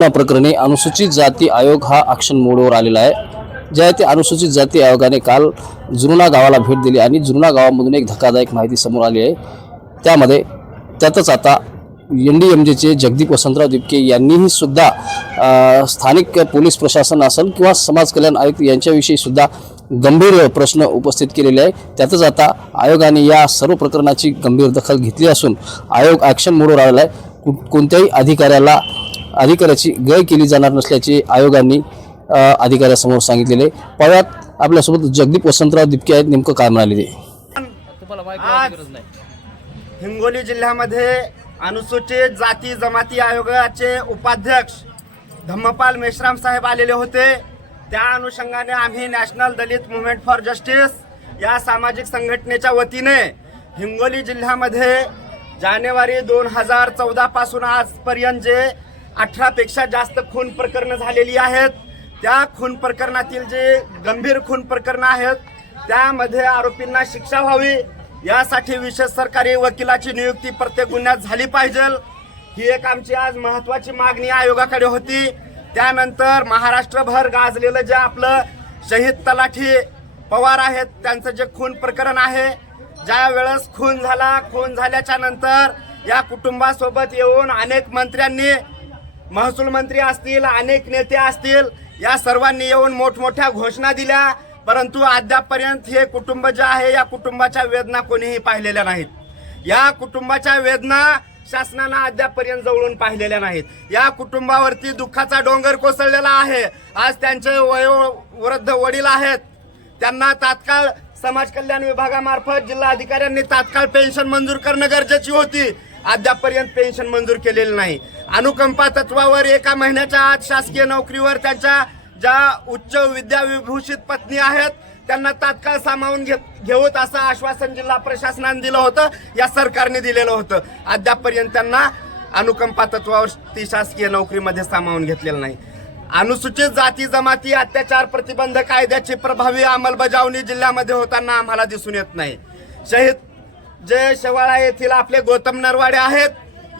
या प्रकरणी अनुसूचित जाती आयोग हा ॲक्शन मोडवर आलेला आहे. ज्या ते अनुसूचित जाती आयोगाने काल जुरुणा गावाला भेट दिली आणि जुरुणा गावामधून एक धक्कादायक माहिती समोर आली आहे. त्यामध्ये त्यातच आता एन डी एम जेचे जगदीप वसंतराव दिपके यांनीही सुद्धा स्थानिक पोलीस प्रशासन असेल किंवा समाज कल्याण आयुक्त यांच्याविषयी सुद्धा गंभीर प्रश्न उपस्थित केलेले आहे त्यातच आता आयोगाने या सर्व प्रकरणाची गंभीर दखल घेतली असून आयोग ॲक्शन मोडवर आलेला आहे. कोणत्याही अधिकाऱ्याला अधिकाऱ्याची गय केली जाणार नसल्याचे आयोगांनी अधिकाऱ्यासमोर सांगितलेले. पाव्यात आपल्यासोबत जगदीप वसंतराव दिपके आहेत नेमकं काय म्हणाले ते? हिंगोली जिल्ह्यामध्ये अनुसूचित जाती जमाती आयोगाचे उपाध्यक्ष धम्मपाल मेश्राम साहेब आलेले होते. त्या अनुषंगाने आम्ही national Dalit movement for justice या सामाजिक संघटनेच्या वतीने हिंगोली जिल्ह्यामध्ये जानेवारी दोन हजार चौदा पासून आजपर्यंत जे अठरापेक्षा जास्त खून प्रकरणं झालेली आहेत. त्या खून प्रकरणातील जे गंभीर खून प्रकरणं आहेत त्यामध्ये आरोपींना शिक्षा व्हावी. यासाठी विशेष सरकारी वकिलाची नियुक्ती प्रत्येक गुन्ह्यात झाली पाहिजे. ही एक आमची आज महत्वाची मागणी आयोगाकडे होती. त्यानंतर महाराष्ट्रभर गाजलेलं जे आपलं शहीद तलाठी पवार आहेत त्यांचं जे खून प्रकरण आहे ज्या वेळेस खून झाला खून झाल्याच्यानंतर या कुटुंबासोबत येऊन अनेक मंत्र्यांनी महसूल मंत्री असतील अनेक नेते असतील या सर्वांनी येऊन मोठमोठ्या घोषणा दिल्या. परंतु अद्यापपर्यंत हे कुटुंब जे आहे या कुटुंबाच्या वेदना कोणीही पाहिलेल्या नाहीत. या कुटुंबाच्या वेदना शासनानं अद्यापपर्यंत जवळून पाहिलेल्या नाहीत. या कुटुंबावरती दुःखाचा डोंगर कोसळलेला आहे. आज त्यांचे वयोवृद्ध वडील आहेत. त्यांना तात्काळ समाज कल्याण विभागामार्फत जिल्हा अधिकाऱ्यांनी तात्काळ पेन्शन मंजूर करणं गरजेची होती. अद्यापर्यंत पेन्शन मंजूर केलेली नाही. अनुकंपा तत्वावर एका महिन्याच्या आत शासकीय नोकरीवर त्यांच्या ज्या उच्च विद्याविभूषित पत्नी आहेत त्यांना तात्काळ सामावून घेत घेऊत असं आश्वासन जिल्हा प्रशासनाने दिलं होतं. या सरकारने दिलेलं होतं. अद्यापपर्यंत त्यांना अनुकंपा तत्वावर ती शासकीय नोकरीमध्ये सामावून घेतलेलं नाही. अनुसूचित जाती जमाती अत्याचार प्रतिबंध कायद्याची प्रभावी अंमलबजावणी जिल्ह्यामध्ये होताना आम्हाला दिसून येत नाही. शहीद जे शेवाळा येथील आपले गौतम नरवाडे आहेत.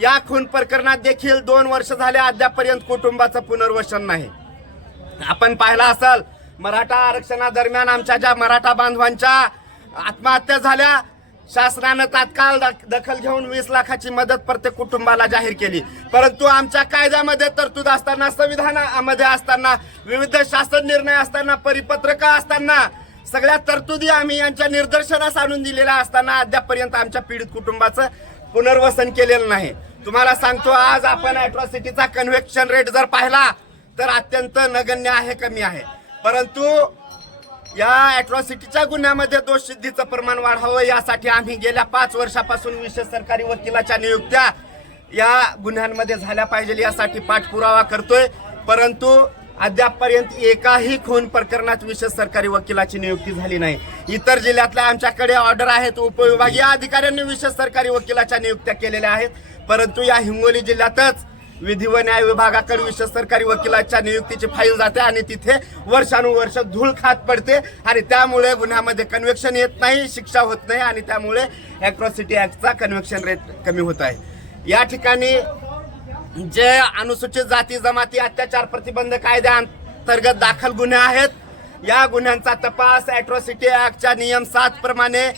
या खून प्रकरणात देखील दोन वर्ष झाले अद्यापर्यंत कुटुंबाचं पुनर्वसन नाही. आपण पाहिला असाल मराठा आरक्षणादरम्यान आमच्या ज्या मराठा बांधवांच्या आत्महत्या झाल्या शासनानं तात्काळ दख- दखल घेऊन वीस लाखाची मदत प्रत्येक कुटुंबाला जाहीर केली. परंतु आमच्या कायद्यामध्ये तरतूद असताना संविधानामध्ये असताना विविध शासन निर्णय असताना परिपत्रक असताना सगळ्या तरतुदी आम्ही यांच्या निदर्शनास आणून दिलेल्या असताना अद्यापपर्यंत आमच्या पीडित कुटुंबाचं पुनर्वसन केलेलं नाही. तुम्हाला सांगतो आज आपण अॅट्रॉसिटीचा कन्व्हेक्शन रेट जर पाहिला तर अत्यंत नगण्य आहे कमी आहे. परंतु या अॅट्रॉसिटीच्या गुन्ह्यामध्ये दोष सिद्धीचं प्रमाण वाढावं यासाठी आम्ही गेल्या पाच वर्षापासून विशेष सरकारी वकिलाच्या नियुक्त्या या गुन्ह्यांमध्ये झाल्या पाहिजे यासाठी पाठपुरावा करतोय. परंतु अद्यापपर्यंत एकाही खून प्रकरणात विशेष सरकारी वकिलाची नियुक्ती झाली नाही. इतर जिल्ह्यातल्या आमच्याकडे ऑर्डर आहेत. उपविभागीय अधिकाऱ्यांनी विशेष सरकारी वकिलाच्या नियुक्त्या केलेल्या आहेत. परंतु या हिंगोली जिल्ह्यातच विधी व न्याय विभागाकडे विशेष सरकारी वकिलाच्या नियुक्तीची फाईल जाते आणि तिथे वर्षानुवर्ष धूळ खात पडते आणि त्यामुळे गुन्ह्यामध्ये कन्व्हेक्शन येत नाही शिक्षा होत नाही आणि त्यामुळे अॅट्रॉसिटी ऍक्टचा कन्व्हेक्शन रेट कमी होत आहे. या ठिकाणी जे अनुसूचित जाती जमाती अत्याचार प्रतिबंध कायद्याअंतर्गत दाखल गुन्हे आहेत या गुन्ह्यांचा तपास अॅट्रॉसिटी ऍक्टच्या नियम सात प्रमाणे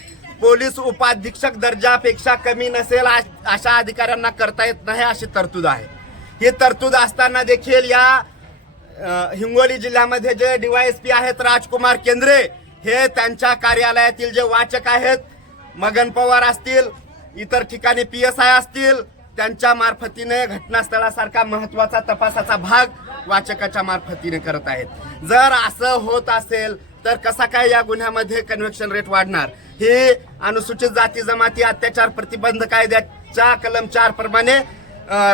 पोलीस उपाधीक्षक दर्जापेक्षा कमी नसेल अशा अधिकाऱ्यांना करता येत नाही अशी तरतूद आहे. ही तरतूद असताना देखील या हिंगोली जिल्ह्यामध्ये जे डीवायएसपी आहेत राजकुमार केंद्रे हे त्यांच्या कार्यालयातील जे वाचक आहेत मगन पवार असतील इतर ठिकाणी पी एस आय असतील त्यांच्या मार्फतीने घटनास्थळासारखा महत्त्वाचा तपासाचा भाग वाचकाच्या मार्फतीने करत आहेत. जर असं होत असेल तर कसा काय या गुन्ह्यामध्ये कन्व्हेक्शन रेट वाढणार? हे अनुसूचित जाती जमाती अत्याचार प्रतिबंध कायद्याच्या कलम चार प्रमाणे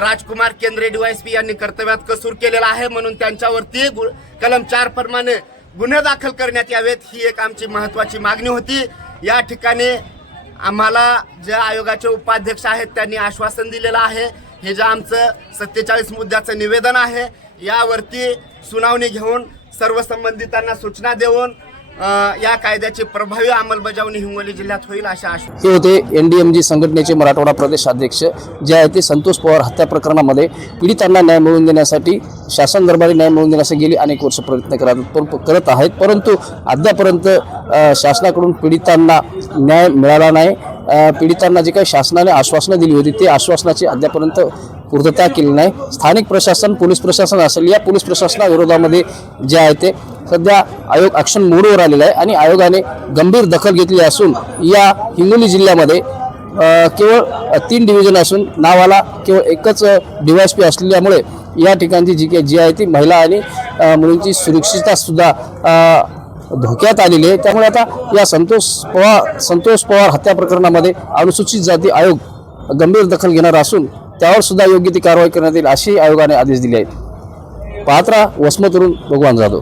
राजकुमार केंद्रे डीवायसपी यांनी कर्तव्यात कसूर केलेला आहे म्हणून त्यांच्यावरती गु- कलम चार प्रमाणे गुन्हे दाखल करण्यात यावेत ही एक आमची महत्वाची मागणी होती. या ठिकाणी आम्हाला जे आयोगाचे उपाध्यक्ष आहेत त्यांनी आश्वासन दिलेलं आहे. हे जे आमचं सत्तेचाळीस मुद्द्याचं निवेदन आहे यावरती सुनावणी घेऊन सर्व संबंधितांना सूचना देऊन या कायद्याची प्रभावी अंमलबजावणी हिंगोली जिल्ह्यात होईल अशा आशा हे होते एन डी एम जी संघटनेचे मराठवाडा प्रदेश अध्यक्ष जे आहे ते संतोष पवार हत्या प्रकरणामध्ये पीडितांना न्याय मिळवून देण्यासाठी शासन दरबारी न्याय मिळवून देण्यासाठी गेली अनेक वर्ष प्रयत्न करत पर- करत आहेत. परंतु अद्यापर्यंत शासनाकडून पीडितांना न्याय मिळाला नाही. पीडितांना जे काही शासनाने आश्वासनं दिली होती ते आश्वासनाची अद्यापर्यंत पूर्तता केली नाही. स्थानिक प्रशासन पोलीस प्रशासन असेल या पोलीस प्रशासनाविरोधामध्ये जे आहे ते सध्या आयोग ॲक्शन मोडवर आलेला आहे आणि आयोगाने गंभीर दखल घेतली असून या हिंगोली जिल्ह्यामध्ये केवळ तीन डिव्हिजन असून नावाला केवळ एकच डी वाय पी असल्यामुळे या ठिकाणची जी काही जी आहे ती महिला आणि मुलींची सुरक्षिततासुद्धा धोक्यात आलेली आहे. त्यामुळे आता या संतोष पवार संतोष पवार हत्या प्रकरणामध्ये अनुसूचित जाती आयोग गंभीर दखल घेणार असून त्यावर सुद्धा योग्य ती कारवाई करण्यात येईल अशी आयोगाने आदेश दिले आहेत. पात्रा राहा वसमतवरून भगवान जाधव.